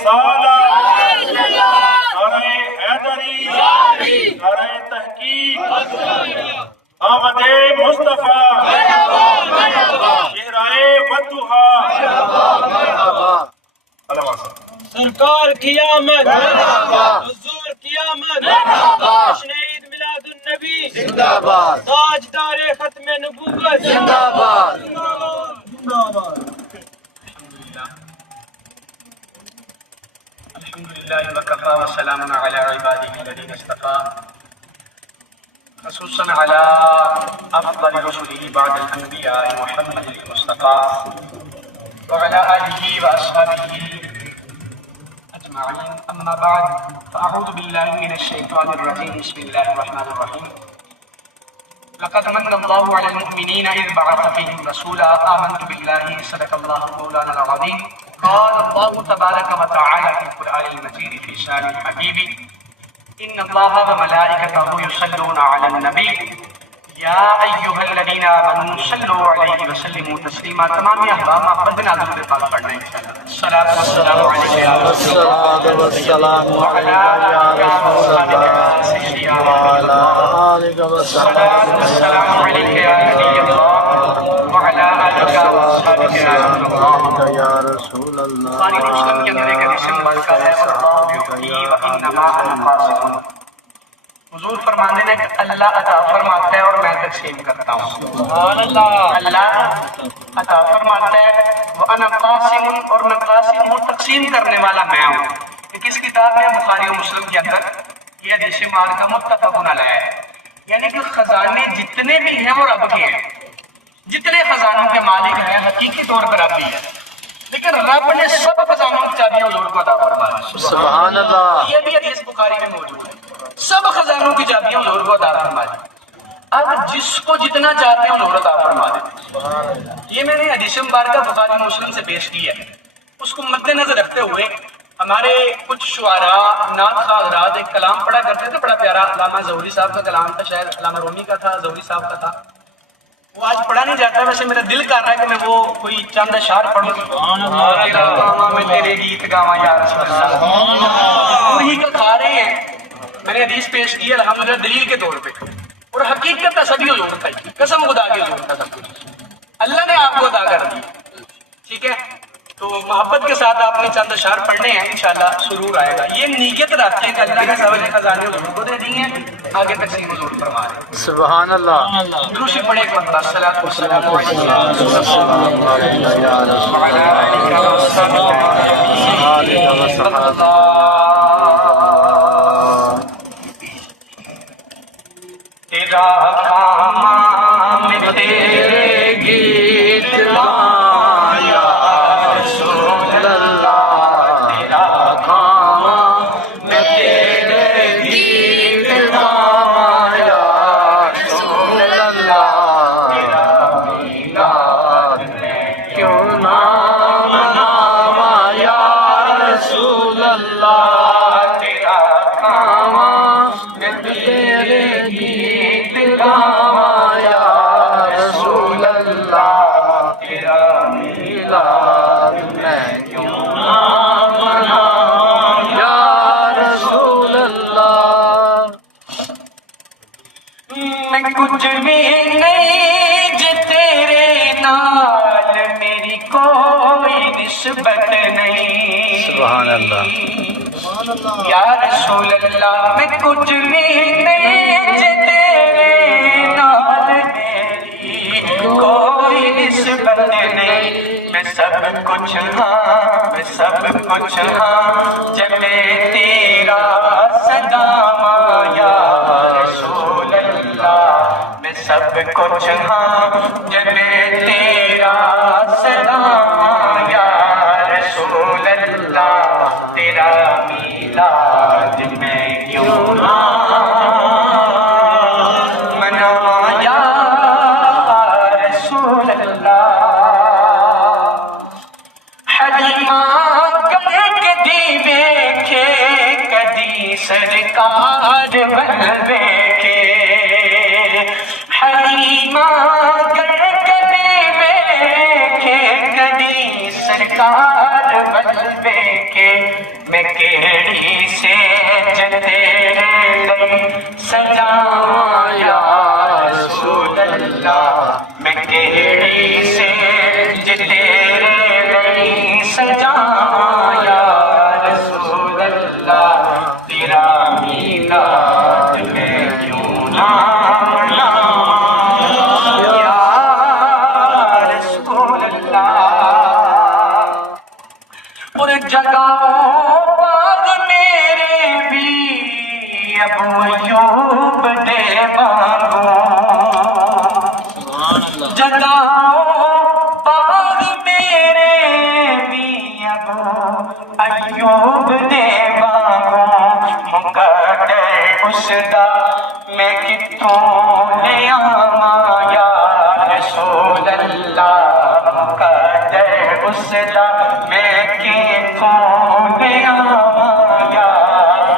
رسالت، نعرہ حیدری، نعرہ تحقیق، آمد مصطفیٰ، چہرہ والضحیٰ، سرکار کی آمد، حضور کی آمد، جشن عید میلاد النبی زندہ باد، تاجدار ختم نبوت زندہ باد۔ الحمدللہ وکفا وسلام علی عبادہ الذین اصطفیٰ، خصوصاً علی افضل رسلہ بعد الانبیاء محمد المصطفیٰ وعلی آلہ واصحابہ اجمعین، اما بعد فاعوذ باللہ من الشیطان الرجیم، بسم اللہ الرحمن الرحیم۔ لقد من اللہ علی المؤمنین اذ بعث فیہم رسولا آمنت باللہ صدق اللہ مولانا العظیم۔ قال الله تبارك وتعالى في القرآن المجيد في شان الحبيب إن الله وملائكته يصلون على النبي يا أيها الذين آمنوا صلوا عليه وسلموا تسليما۔ تمام احرام آپ پر بنا درود پاک پڑھنا ہے انشاءاللہ۔ الصلاة والسلام علیک یا رسول اللہ والسلام وعلى آلك وأصحابك سيدي يا رسول الله۔ الصلاة والسلام علیک یا نبی اللہ وعلى آلك وأصحابك يا رسول اللہ۔ یا رسول اللہ، بخاری مسلم کے اندر ایک حدیث مبارکہ ہے واللہ یعطی وانما انا قاسم۔ حضور فرماتے ہیں کہ اللہ عطا فرماتا ہے اور میں تقسیم کرتا ہوں۔ سبحان اللہ۔ اللہ عطا فرماتا ہے وانا قاسم، اور میں قاسم ہوں، تقسیم کرنے والا میں ہوں۔ یہ کس کتاب میں؟ بخاری و مسلم کے اندر یہ حدیث مبارکہ متفق علیہ ہے، یعنی کہ خزانے جتنے بھی ہیں وہ رب کے ہیں، جتنے خزانوں کے مالک ہیں حقیقی طور پر رب ہی ہے، لیکن رب نے سب خزانوں کی چابیاں حضور کو عطا فرمائی۔ سبحان اللہ۔ یہ بھی حدیث بخاری میں موجود ہے، سب خزانوں کی چابیاں حضور کو عطا فرمائی۔ اب جس کو جتنا چاہتے ہیں حضور عطا فرما دیتے۔ یہ میں نے حدیث مبارکہ بخاری مسلم سے پیش کی ہے، اس کو مد نظر رکھتے ہوئے ہمارے کچھ شعراء نعت خواہ حضرات ایک کلام پڑھا کرتے تھے، بڑا پیارا علامہ ظہوری صاحب کا کلام تھا، شاید علامہ رومی کا تھا، ظہوری صاحب کا تھا، وہ آج پڑھا نہیں جاتا۔ ویسے میرا دل کر رہا ہے کہ میں وہ کوئی چند اشعار پڑھوں۔ تیرا کام میں تیرے گیت گاواں یا رسول اللہ، وہی کا کھا رہے ہیں۔ میں نے حدیث پیش کی ہے الحمدللہ دلیل کے طور پہ، اور حقیقت کا سبھی حضور تھا، قسم خدا کی حضور تھا سب کچھ، اللہ نے آپ کو عطا کر دی۔ ٹھیک ہے، تو محبت کے ساتھ آپ نے چند اشعار پڑھنے ہیں، انشاءاللہ سرور آئے گا۔ یہ نیت رکھیں کہ اللہ کے سارے خزانے حضور کو دے دیے ہیں، آگے تقسیم حضور فرما رہے ہیں۔ سبحان اللہ۔ درود پڑھے ایک مرتبہ، الصلاۃ والسلام علیک یا رسول اللہ وعلی آلک وصحبہ تیرا کام میں تیرے گیت گاواں یا رسول اللہ، تیرا کام میں تیرے گیت گاواں یا رسول اللہ، تیرا میلاد میں کیوں نہ مناواں یا رسول اللہ، تیرا کام میں تیرے گیت گاواں یا رسول اللہ، تیرا میلاد میں کیوں نہ مناواں یا رسول اللہ۔ میں کچھ بھی نہیں جے تیرے نال میری کوئی نسبت نہیں، سبحان اللہ۔ یا رسول اللہ، میں کچھ بھی نہیں جے تیرے نال میری کوئی نسبت نہیں، میں سب کچھ ہاں، میں سب کچھ ہاں جب میں تیرا سجاواں یا رسول اللہ، میں سب کچھ ہاں جب میں تیرا سجاواں یا رسول اللہ، تیرا میلاد میں کیوں نہ مناواں یا رسول اللہ۔ حلیمہ کر کدی ویکھے کدی سرکار ول ویکھے، حلیمہ کر کدی ویکھے کدی سرکار ول ویکھے، میں کیڑی سے تیرے لئی سجاواں یا رسول اللہ میں کیڑی سے تیرے لئی سجاواں یا رسول اللہ تیرا میلاد میں کیوں نہ مناواں یا رسول اللہ اور جگہوں بعد میرے بھی ابو ایوب دے وانگوں جگہوں بعد میرے بھی ابو ایوب دے وانگوں مقدر اس دا میں کتوں لے آواں یا رسول اللہ مقدر اس دا میں کتوں لے آواں یا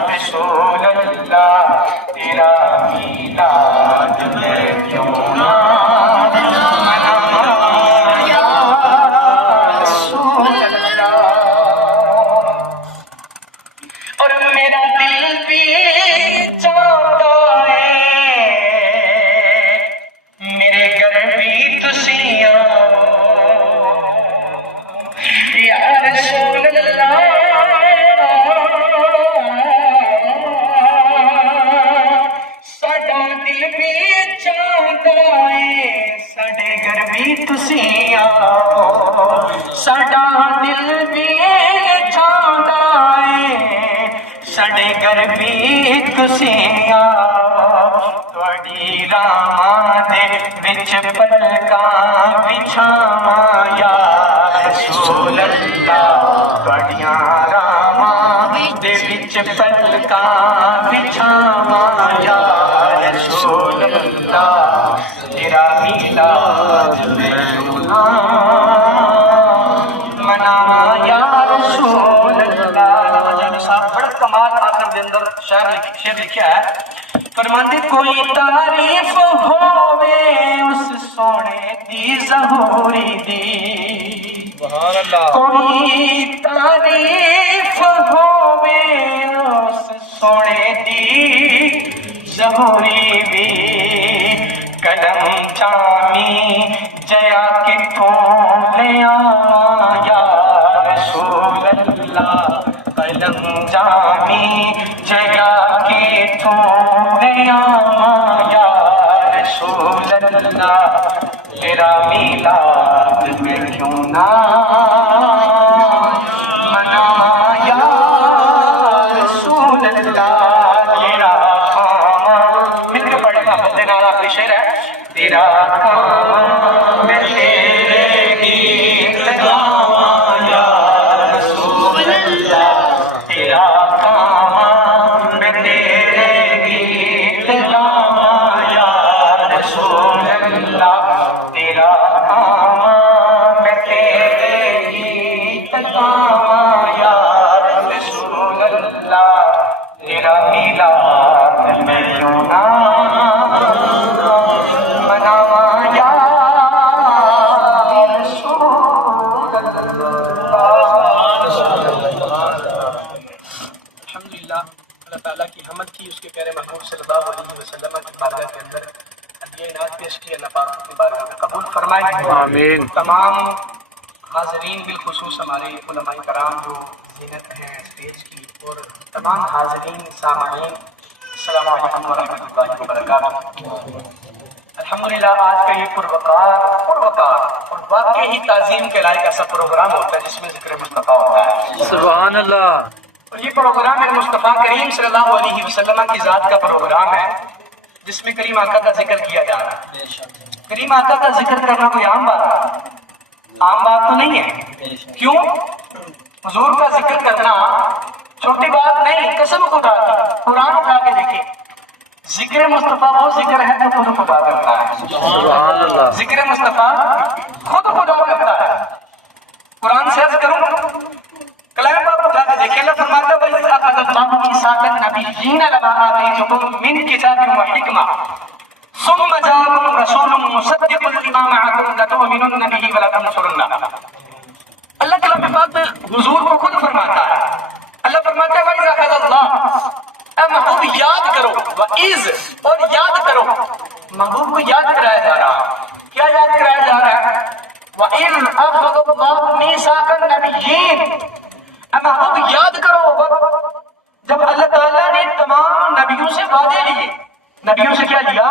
رسول اللہ تیرا میلاد میں کیوں نہ مناواں یا رسول اللہ اور میرا دل بھی چاہتا ہے میرے گھر بھی تسی آؤ یا رسول اللہ ساڈا دل بھی چاہتا ہے ساڈے گھر بھی تسی آؤ ساڈا دل بھی چاہتا ہے ساڈے گھر بھی تسی آؤ تواڈی راہاں دے وچ پلکاں بچھاواں یا رسول اللہ تواڈیاں راہاں دے وچ پلکاں بچھاواں یا رسول اللہ تیرا میلاد میں کیوں نہ مناواں یا رسول اللہ صاحب بڑا کمال آخر دے اندر شعر لکھا ہے فرماندے کوئی تعریف ہووے اس سونے دی ظہوری دی کوئی تعریف ہووے اس سونے دی ظہوری دی قلم چامی جیا کتوں لے آواں یا رسول اللہ قلم جامی جگہ کتوں لے آواں یا رسول اللہ تیرا میلاد میں کیوں نہ مناواں یا رسول اللہ تیرا کام مل کے پڑھے گا بندے نال آخری شعر ہے تیرا کام میں تیرے گیت گاواں یا رسول اللہ تیرا کام میں تیرے گیت گاواں یا رسول اللہ تیرا کام میں تیرے گیت گاواں یا رسول اللہ تیرا میلاد میں کیوں نہ مناواں یا رسول الحمدللہ اللہ تعالیٰ کی حمد کی اس کے پیارے محبوب صلی اللہ علیہ وسلم کی بارگاہ کے اندر یہ نعت پیش کی اللہ پاک اپنی بارگاہ میں قبول فرمائے آمین تمام حاضرین بالخصوص ہمارے علماء کرام جو زینت ہیں اسٹیج کی اور تمام حاضرین سامعین السلام علیکم ورحمۃ اللہ وبرکاتہ الحمدللہ آج کا یہ پروقار اور واقعی تعظیم کے لائق ایسا پروگرام ہوتا ہے جس میں ذکر مصطفیٰ ہوتا ہے سبحان اللہ اور یہ پروگرام ہے مصطفیٰ کریم صلی اللہ علیہ وسلم کی ذات کا پروگرام ہے جس میں کریم آقا کا ذکر کیا جا رہا ہے کریم آقا کا ذکر کرنا کوئی عام بات تو نہیں ہے کیوں حضور کا ذکر کرنا چھوٹی بات نہیں قسم خدا کی قرآن اٹھا کے دیکھیں ذکر مصطفیٰ وہ ذکر ہے جو خود خدا کرتا ہے سبحان اللہ ذکر مصطفیٰ خود خدا کرتا ہے قرآن سے عرض کروں کلام پاک اٹھا کے دیکھیں اللہ فرماتا ہے وَإِذْ أَخَذَ اللَّهُ مِيثَاقَ النَّبِيِّينَ لَمَا آتَيْتُكُم مِّن كِتَابٍ وَحِكْمَةٍ ثُمَّ جَاءَكُمْ رَسُولٌ مُّصَدِّقٌ لِّمَا مَعَكُمْ لَتُؤْمِنُنَّ بِهِ وَلَتَنصُرُنَّهُ اللہ کلام پاک میں حضور کو خود فرماتا ہے محبوب یاد کرو وہ وقت جب اللہ تعالیٰ نے تمام نبیوں سے وعدے لیے. نبیوں سے کیا لیا؟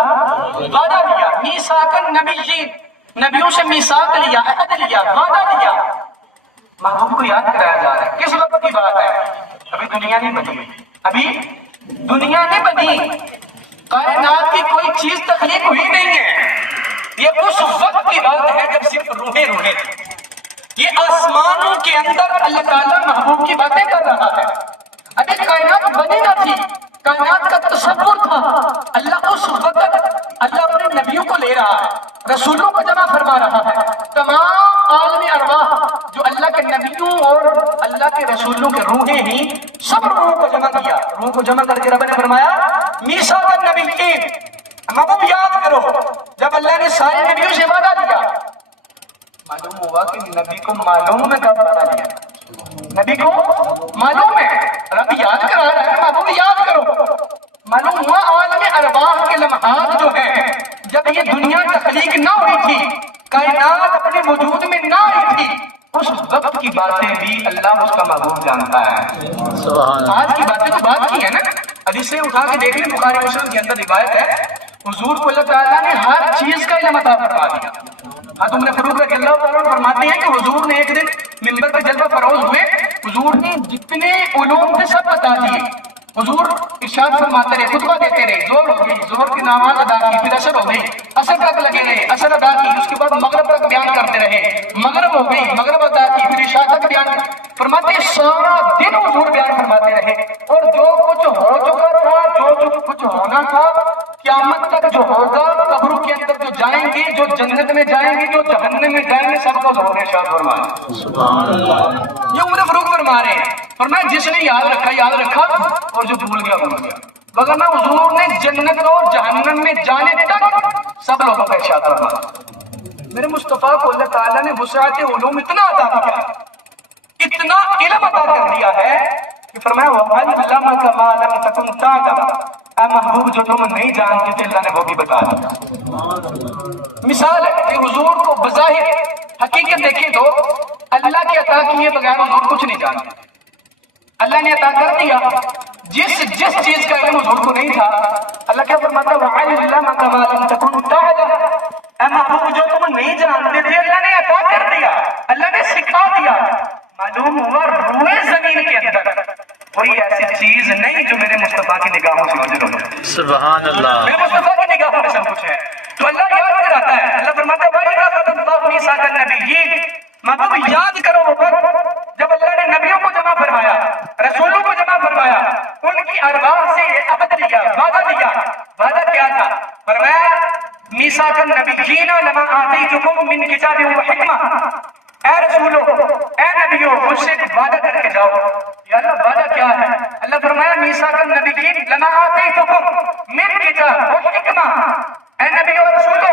وعدہ لیا. میثاق النبیین، نبیوں سے میثاق لیا، عہد لیا، وعدہ لیا. محبوب کو یاد کرایا جا رہا ہے. کس وقت کی بات ہے؟ ابھی دنیا نہیں بنی. ابھی دنیا نہیں بنی. کائنات کی کوئی چیز تخلیق ہوئی نہیں ہے. یہ اس وقت کی بات ہے جب صرف روحیں روحیں تھیں. یہ آسمانوں کے اندر اللہ تعالیٰ محبوب کی باتیں کر رہا ہے. ابھی کائنات بنی نہ تھی، کائنات کا تصور تھا. اللہ اس وقت اللہ اپنے نبیوں کو لے رہا ہے، رسولوں کو جمع فرما رہا ہے. تمام عالم ارواح جو اللہ کے نبیوں اور اللہ کے رسولوں کے روحیں ہی، سب روحوں کو جمع کیا. روح کو جمع کر کے رب نے فرمایا میثاق النبیین. محبوب یاد کرو جب اللہ نے سارے نبیوں سے وعدہ لیا. معلوم ہوا کہ نبی کو معلوم ہے کب وعدہ لیا. نبی کو معلوم ہے. رب یاد کرا رہا ہے محبوب یاد کرو. معلوم ہوا عالم ارواح کے لمحات جو ہیں جب یہ دنیا تخلیق نہ ہوئی تھی، کائنات اپنے وجود میں نہ آئی تھی، اس وقت کی باتیں بھی اللہ اس کا محبوب جانتا ہے. آج کی باتیں تو بات کی ہے نا. حدیث سے اٹھا کے دیکھ لیں، بخاری مسلم کے اندر روایت ہے حضور کو اللہ تعالیٰ نے ہر چیز کا علم عطا فرما دیا. حضرت عمر فاروق رضی اللہ تعالیٰ فرماتے ہیں کہ حضور نے ایک دن منبر پر جلوہ فروز ہوئے، حضور نے جتنے علوم تھے سب بتا دیے. حضور ارشاد فرماتے رہے، خطبہ دیتے رہے. زور ہو گئی، زور کی نماز ادا کی، پھر عصر ہو گئی، عصر تک لگے رہے، عصر ادا کی، اس کے بعد مغرب تک بیان کرتے رہے، مغرب ہو گئی، مغرب ادا کی، پھر عشاء تک بیان. فرماتے سارا دن حضور بیان فرماتے رہے. اور جو کچھ ہو چکا تھا، جو کچھ ہونا تھا، قیامت تک جو ہوگا، قبروں کے اندر جو جائیں گے، جو جنت میں جائیں گے، جو جہنم میں جائیں گے، سب کو ضرور ارشاد فرمایا. یہ عمر فاروق فرما رہے ہیں. فرمایا جس نے یاد رکھا اور جو بھول گیا بھول گیا. وگرنہ حضور نے جنت اور جہنم میں جانے تک سب لوگوں کا ارشاد فرمایا. میرے مصطفیٰ کو اللہ تعالیٰ نے وسعت علوم اتنا عطا کیا، اتنا علم عطا کر دیا ہے کہ فرمایا وَعَلَّمَكَ مَا لَمْ تَكُنْ تَعْلَمْ. اے محبوب جو تم نہیں جانتے تھے اللہ نے وہ بھی بتا دیا. مثال ہے کہ حضور کو بظاہر حقیقت دیکھیں تو اللہ کے عطا کیے بغیر حضور کچھ نہیں جانتے. اللہ نے عطا کر دیا. جس چیز کا علم حضور کو نہیں تھا، اللہ کیا فرماتا ہے وَعَلَّمَكَ مَا لَمْ تَكُنْ تَعْلَمْ. اے محبوب جو تم نہیں جانتے تھے اللہ نے عطا کر دیا، اللہ نے سکھا دیا. معلوم ہوا روئے زمین کے اندر کوئی ایسی چیز نہیں جو میرے مصطفیٰ کی نگاہوں سے اوجھل ہو جائے. سبحان اللہ. میرے مصطفیٰ کی نگاہوں میں سب کچھ ہے. تو اللہ یاد کراتا ہے. اللہ فرماتا ہے وَإِذْ أَخَذَ اللَّهُ مِيثَاقَ النَّبِيِّينَ. محبوب یاد کرو وہ وقت جب اللہ نے نبیوں کو جمع فرمایا، رسولوں کو جمع فرمایا، ان کی ارواح سے عہد لیا، وعدہ لیا. وعدہ کیا تھا؟ فرمایا میثاق النبیین لما آتیتکم من کتاب و حکمہ. اے رسولو، اے نبیوں، مجھ سے وعدہ کر کے جاؤ. یا اللہ وعدہ کیا ہے؟ اللہ فرمایا میثاق النبیین لما آتیتکم من کتاب و حکمہ. اے نبی اور رسولو،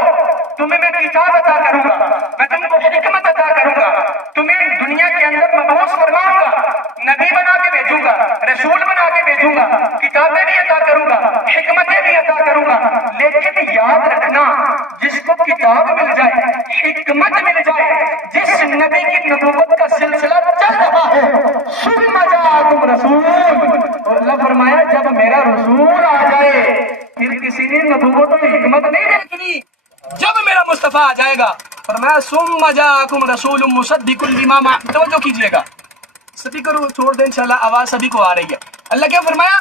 تمہیں میں کتاب عطا کروں گا، میں تم کو حکمت عطا کروں گا، تمہیں دنیا کے اندر مبعوث فرماؤں گا، نبی بنا کے بھیجوں گا، رسول بنا کے بھیجوں گا، کتابیں بھی عطا کروں گا، حکمتیں بھی عطا کروں گا. لیکن یاد رکھنا جس کو کتاب مل جائے، حکمت مل جائے، جس نبی کی نبوت کا سلسلہ چل رہا ہے، ثم جاءکم رسول. اللہ فرمایا جب میرا رسول آ جائے پھر کسی نے نبوت اور حکمت نہیں دیکھنی. جب میرا مصطفیٰ آ جائے گا فرمایا ثم جاءکم رسول مصدق لما معکم. توجہ کیجئے گا، سپیکر چھوڑ دیں انشاءاللہ، آواز سبھی کو آ رہی ہے. اللہ کیا فرمایا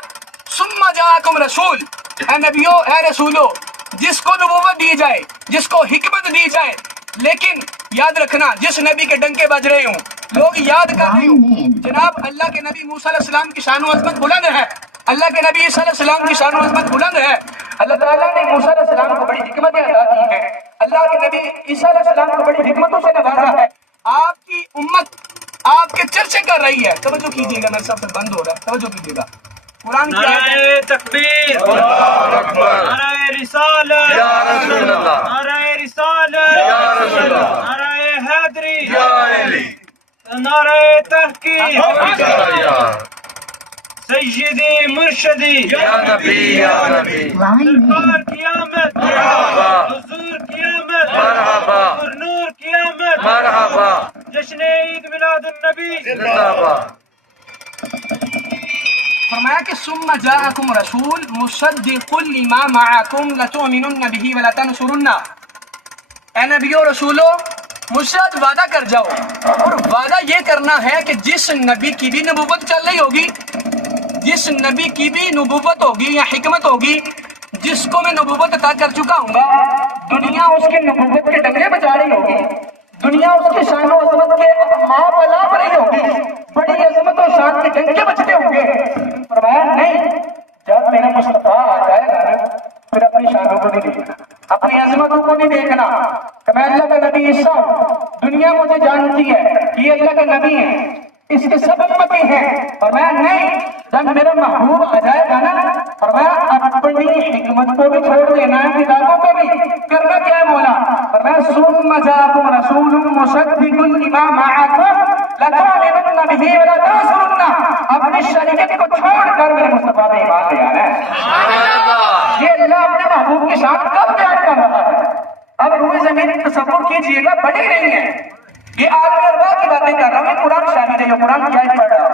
ثم جاءکم رسول. اے نبیو، اے رسولو، جس کو نبوت دی جائے، جس کو حکمت دی جائے، لیکن یاد رکھنا جس نبی کے ڈنکے بج رہے ہوں، لوگ یاد کر رہے ہوں جناب اللہ کے نبی موسیٰ علیہ السلام کی شان و عظمت بلند ہے، اللہ کے نبی عیسیٰ علیہ السلام کی شان و عظمت بلند ہے. اللہ تعالیٰ نے موسیٰ علیہ السلام کو بڑی حکمتیں عطا کی ہیں، اللہ کے نبی عیسیٰ علیہ السلام کو بڑی حکمتوں سے نوازا ہے. آپ کی امت آپ کے چرچے کر رہی ہے. توجہ کیجیے گا، میرے سب سے بند ہو رہا ہے، توجہ کیجیے گا. قرآن کی نعرہ تکبیر، نعرہ رسالت یا رسول اللہ، نعرہ رسالت یا رسول اللہ، نعرہ حیدری یا علی، نعرہ تحقیق یا سیدی مرشدی یا نبی یا نبی، سرکار قیامت، مرحبا، حضور قیامت، مرحبا، نور قیامت، مرحبا، جشن عید میلاد النبی. زندہ باد. فرمایا کہ ثم جاءکم رسول مصدق لما معکم لتؤمنن به ولتنصرن. اے نبیو رسولو مجھ سے آج وعدہ کر جاؤ، اور وعدہ یہ کرنا ہے کہ جس نبی کی بھی نبوت چل رہی ہوگی، جس نبی کی بھی نبوت ہوگی یا حکمت ہوگی، جس کو میں نبوت عطا کر چکا ہوں گا، دنیا اس کے نبوت کے ڈنگے بجا رہی ہوگی، دنیا اس کے شان و عظمت کے ماں پلا رہی ہوگی، بڑی عظمت و شان کے ڈنگے بجتے ہوں گے. فرمایا نہیں، جب میرا مصطفیٰ آ جائے گا نا پھر اپنی شانوں کو نہیں دیکھنا، اپنی عظمتوں کو نہیں دیکھنا کہ میں اللہ کا نبی عیسیٰ ہوں، دنیا مجھے جانتی ہے کہ یہ اللہ کا نبی ہے، اس کے سب امتی ہیں. فرمایا نہیں، جب میرا محبوب آ جائے گا نا فرمایا اپنی حکمت کو بھی چھوڑ دینا ہے، کتابوں کو بھی کرنا کیا ہے مولا. فرمایا ثم جاءکم رسول مصدق لما معکم لتؤمنن به ولتنصرن. اپنی شریعت کو چھوڑ کر میرے مصطفیٰ پہ ایمان لے آنا ہے. یہ اللہ اپنے محبوب کی شان کب بیان کر رہا ہے؟ اب روح زمین تصور کیجئے گا، بڑی نہیں ہے، یہ آدمی اربا کی باتیں کر رہا ہوں، یہ قرآن شاہد ہے، یہ قرآن کی آیت پڑھ رہا ہوں.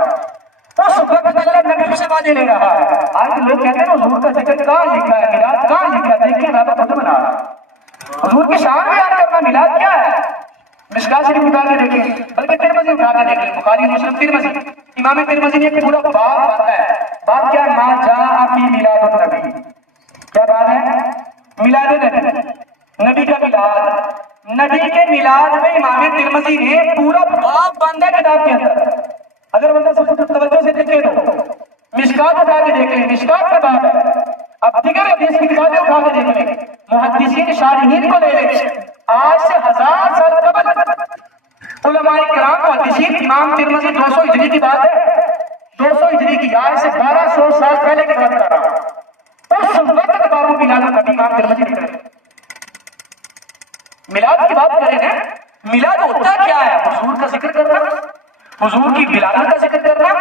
اس وقت اللہ نبی سے وعدے لے رہا ہے. آج لوگ کہتے ہیں حضور کا ذکر کہاں لکھا ہے، میلاد کہاں لکھا ہے؟ دیکھیں رابطہ خود بنا رہا ہے. حضور کی شان بیان کرنا میلاد کیا ہے؟ مشکات شریف اٹھا کے دیکھیں، بلکہ ترمذی اٹھا کے دیکھیں، بخاری مسلم ترمذی، امام ترمذی نے ایک پورا باب باندھا ہے. باب کیا؟ ما جاء فی میلاد النبی. کیا بات ہے؟ میلاد النبی، نبی کا میلاد. نبی کے میلاد میں امام ترمذی نے پورا باب باندھا کتاب کے اندر. اگر بندہ سب توجہ سے دیکھے تو مشکات اٹھا کے دیکھ لیں، مشکات کا باب ہے. اب دیگر حدیث کی کتابیں اٹھا کے دیکھ لیں، محدثین شارحین کو لے لیں. آج سے 1000 سال قبل علماء کرام محدثین، امام ترمذی 200 ہجری کی بات ہے، 200 ہجری کی، آج سے 1200 سال پہلے کی بات کر رہا ہوں. اس وقت بابو میلاد النبی امام ترمذی لکھ رہے ہیں. میلاد کی بات کریں نا، میلاد ہوتا کیا ہے؟ حضور کا ذکر کرنا، حضور کی ولادت کا ذکر کرنا،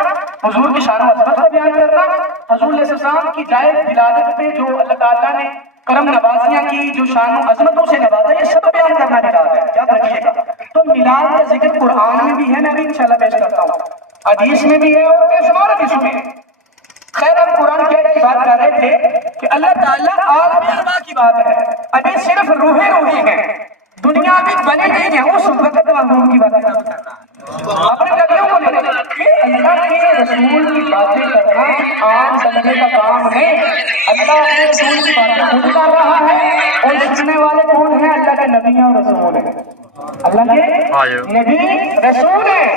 حضور کی شان و عظمت کا بیان کرنا، حضور علیہ السلام کی جائے ولادت پہ جو اللہ تعالیٰ نے کرم نوازیاں کی، جو شان و عظمتوں سے نوازا، یہ سب بیان کرنا میلاد ہے. یاد رکھیے گا. تو میلاد کا ذکر قرآن میں بھی ہے، میں بھی انشاءاللہ پیش کرتا ہوں، حدیث میں بھی ہے اور بے شمار حدیثوں میں. خیر ہم قرآن کی بات کر رہے تھے کہ اللہ تعالیٰ عالم ارواح کی بات ہے، ابھی صرف روحیں ہیں، دنیا بھی بنی نہیں ہے. اس وقت محبوب کی باتیں کرنا، اپنے نبیوں کو لے لیں کہ اللہ کے رسول کی باتیں کرنا عام بندے کا کام نہیں. اللہ کے رسول کی باتیں خود کر رہا ہے، اور سننے والے کون ہیں؟ اللہ کے نبی اور رسول ہیں، اللہ کے نبی رسول ہیں.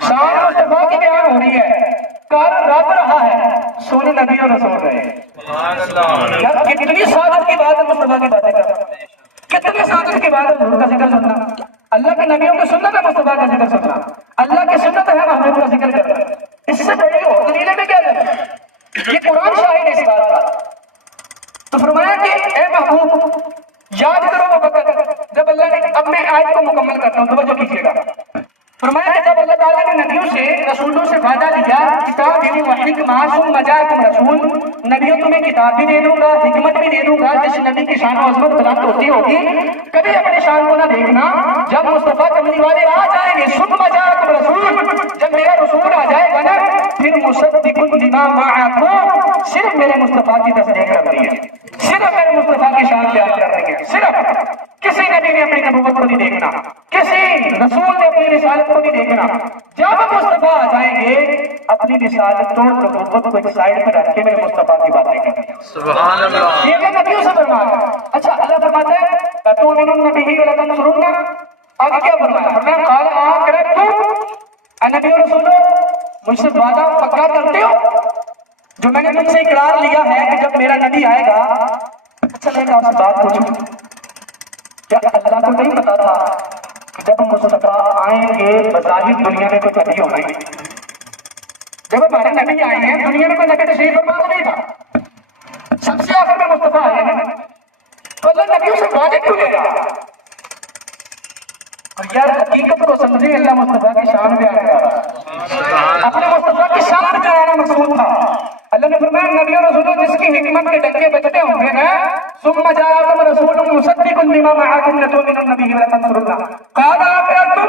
شان مصطفیٰ کی بیان ہو رہی ہے، کار رب رہا ہے، سن نبی اور رسول ہے. یار کتنی سعادت کی بات ہے مصطفیٰ کی باتیں کرنا، کتنی سعادت کی بات ہے حضور کا ذکر سننا، اللہ کے نبیوں کی سنت ہے مصطفیٰ کا ذکر سننا، اللہ کی سنت ہے محبوب کا ذکر کرنا. اس سے بڑی اور دلیلیں میں کیا کرنا؟ یہ قرآن شاہد ہے اس بات کا. تو فرمایا کہ اے محبوب یاد کرو وہ وقت جب اللہ نے، اب میں آیت کو مکمل کرتا ہوں، توجہ کیجیے گا. فرمایا کہ جب اللہ تعالیٰ نے نبیوں سے رسولوں سے وعدہ لیا، کتاب دینی وحکمہ ثم جاءکم رسول، نبیوں تمہیں کتاب بھی دے دوں گا، حکمت بھی دے دوں گا. جس نبی کی شان و عظمت بلند ہوتی ہوگی کبھی اپنی شان کو نہ دیکھنا. جب مصطفیٰ کملی والے آ جائیں گے، ثم جاءکم رسول، جب میرا رسول آ جائے گا نا پھر مصدق لما معکم، صرف میرے مصطفیٰ کی تصدیق کرنی ہے، صرف میرے مصطفیٰ کی شان بیان کرنی ہے. صرف کسی نبی نے اپنی نبوت کو نہیں دیکھنا، کسی رسول نے اپنی رسالت کو نہیں دیکھنا. جب مصطفیٰ آ جائیں گے اپنی رسالت اور نبوت کو ایک سائڈ پہ رکھ کے میرے مصطفیٰ کی باتیں کریں. سبحان اللہ. یہ میں نبیوں سے فرمایا. اچھا اللہ فرماتا ہے لتؤمنن به ولتنصرن. آگے کیا فرمایا؟ فرمایا قال آقررتم، اے نبی اور رسولو مجھ سے وعدہ پکا کرتے ہو جو میں نے تم سے اقرار لیا ہے کہ جب میرا نبی آئے گا. اچھا میں آپ سے بات پوچھوں، کیا اللہ کو نہیں پتا تھا کہ جب مصطفیٰ آئیں گے بظاہر دنیا میں کوئی نبی ہونا ہی؟ جب ہمارے نبی آئے ہیں دنیا میں کوئی نبی تشریف فرما نہیں تھا، سب سے آخر میں مصطفیٰ آئے ہیں، تو اللہ نبیوں سے وعدے کیوں لے رہا؟ اور یار حقیقت کو سمجھیں، اللہ مصطفیٰ کی شان بیان کر رہا، اپنے مصطفیٰ کی شان بیان مقصود تھا. اللہ نے فرمایا نبی اور رسولوں جس کی حکمت کے ڈنگے بجتے ہوں گے نا، ثم جاءکم رسول مصدق لما معکم لتؤمنن به ولتنصرنه قال آقررتم،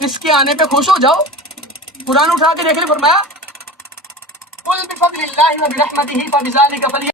اس کے آنے پہ خوش ہو جاؤ. قرآن اٹھا کے دیکھ لے، فرمایا قل بفضل اللہ وبرحمتہ فبذلک فلیفرحوا